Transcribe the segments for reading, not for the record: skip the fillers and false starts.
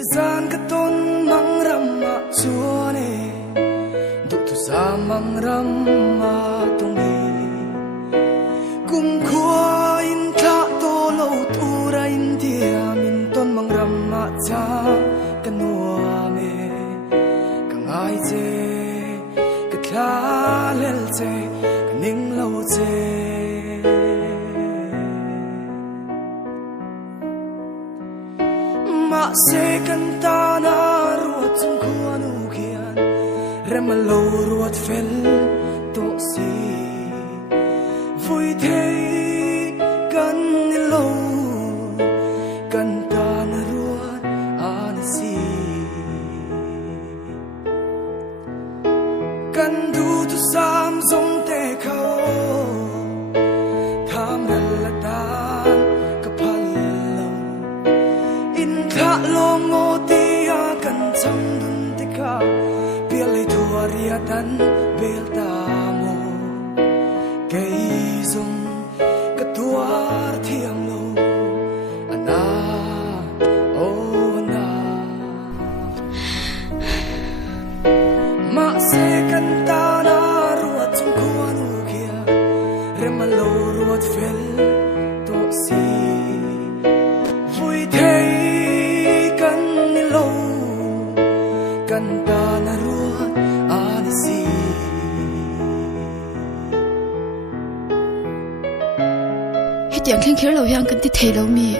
Nizan katon mang rama suane du tu sa mang rama tungi kum khua in tha to lo tu ra in dia min ton mang rama cha kanua me kangai che ka thla lel che kaning lo che ma se canta na ruột chung khua nu kian rem lo ruột fel to si vui thấy kan lo canta na ruột an si kan du tu sam zong te khao tham la ta long ngô tia kan chăm đun te ka bia lấy thua ria tan bel ta mo cây dung cái tua thiam lo ana o ana ma se kan ta na ruột chung khua nu kia rem lo ruột fel to si vui thấy canta na ruột an si hết tiếng khen khéo lâu yang cần đi thề lâu mi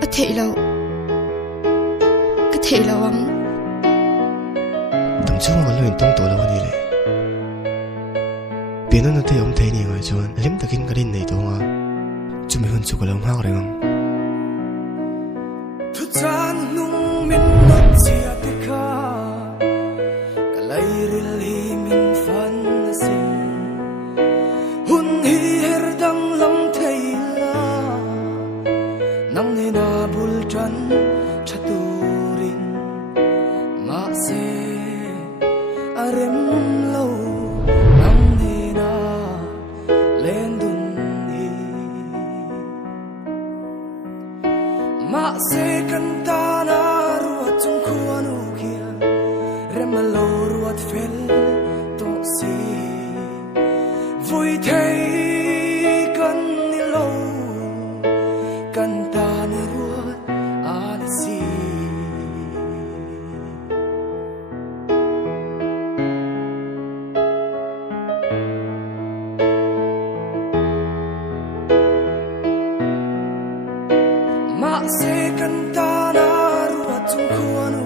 à thề lâu cái thề lâu ang tầm chung mà luyện tông tổ lâu đi lệ biến nó thấy ông thấy nhiều người chuan liếm ta kinh cái đinh này thôi mà chúng mình hơn chụp cái lòng hao rồi không thức chan nung min mất chia te kha kalai ril hi min fan sin hun hi her dang lam thei la nang ne na bul tran chaturin ma se arem lo nang ne na len dun hi ma se canta na ruột chung khua nu kia rem lo ruột fel to si vui thấy kan ni lo canta na ruột an si ma se canta na ruột chung khua nu